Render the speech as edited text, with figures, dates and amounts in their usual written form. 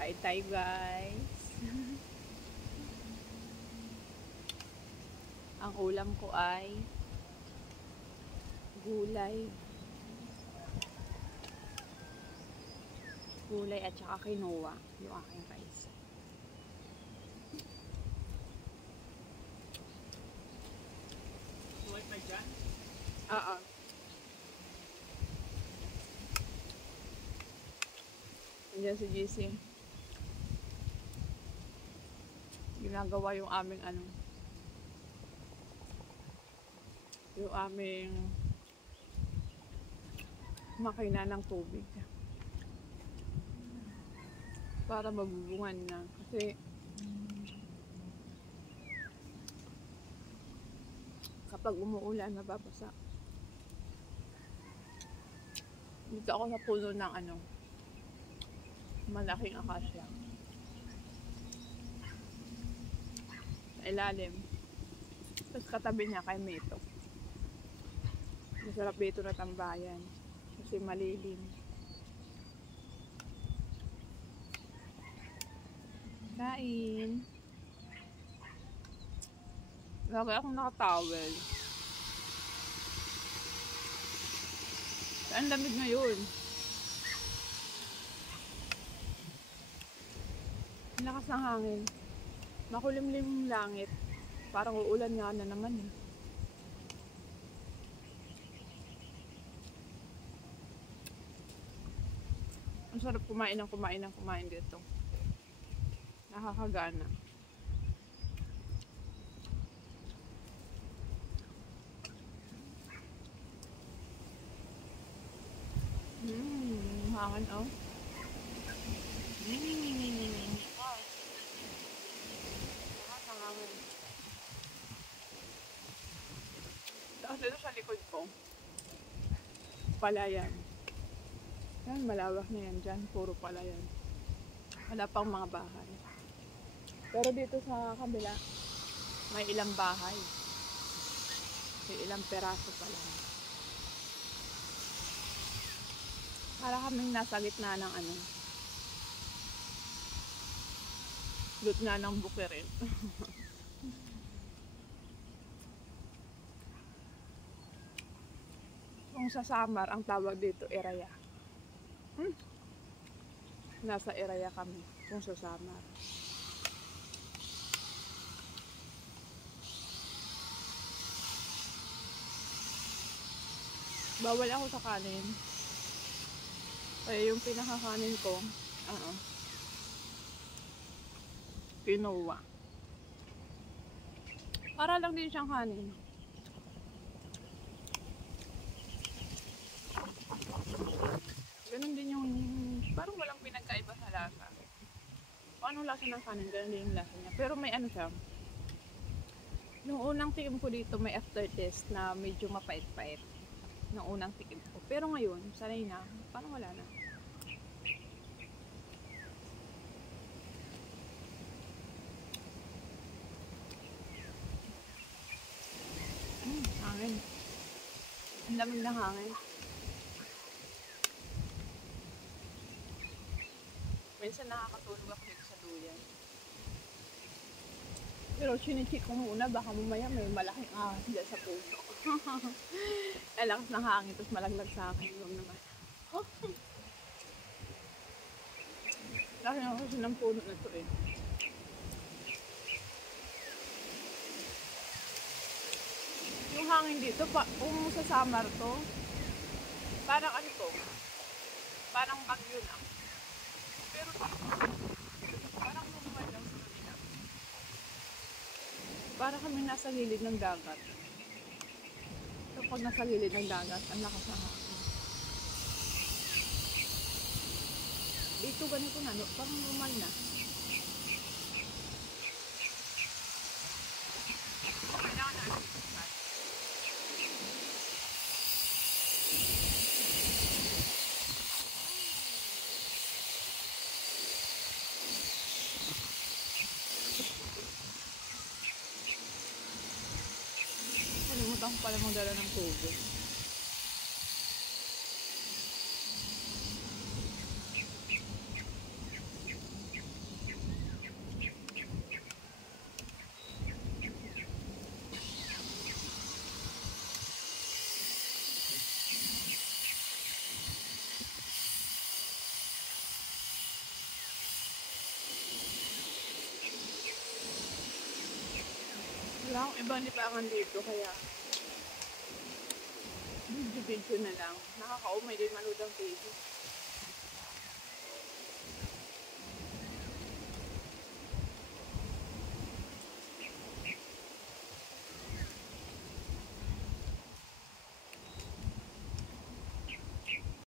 Kain tayo guys. Ang ulam ko ay gulay. Gulay at saka quinoa yung aking rice. Like my dad? Oo. Andiyan si GC. Ginagawa yung aming yung aming makina ng tubig para mabubungan na kasi kapag umuulan nababasa. Dito ako sa puno ng malaking akasya sa ilalim, tapos katabi niya kay Mito. Masarap dito na tambayan kasi malilim. Kain. Lagi akong nakatowel. Ang lamig ngayon. Ang lakas ng hangin. Makulimlim yung langit. Parang uulan nga na naman eh. Ang sarap kumain dito. Nakakagana. Hangin oh. Hangin. Tapos dito sa likod ko, palayan. Yan, malawak na yan dyan. Puro palayan. Wala pang mga bahay. Pero dito sa kabila, may ilang bahay. May ilang peraso pa lang. Para kaming nasa gitna ng gitna ng bukirin. Kung sa Samar, ang tawag dito, Eraya. Nasa Eraya kami, kung sa Samar. Bawal ako sa kanin. Kaya yung pinakakanin ko, quinoa. Para lang din siyang kanin. Ganun din yung, parang walang pinagkaiba sa lasa. Kung anong lasa ng kanin, ganun din yung lasa niya. Pero may siya. Nung unang tikim ko dito, may aftertaste na medyo mapait-pait. Nung unang tikim ko. Pero ngayon, sanay na, parang wala na. Hangin. Ang lamig ng hangin. Minsan nakakatulog ako dito sa duyan. Pero chinichik ko muna, baka mamaya may malaking ahas dyan sa puno. Ang lakas ng hangin, tapos malaglag sa akin. Huwag naman. Laki na kasi ng puno na to eh. Yung hangin dito, kung sa Samar to, parang parang bagyo na. Pero parang normal lang sa kanila. Parang kami nasa gilid ng dagat. So pag nasa gilid ng dagat, ang lakas ng hangin. Dito ganito na, parang normal na. Kalimutan ko pala magdala ng tubig. Wala akong ibang libangan dito kaya video-video na lang. Nakakaumay din manood ng TV.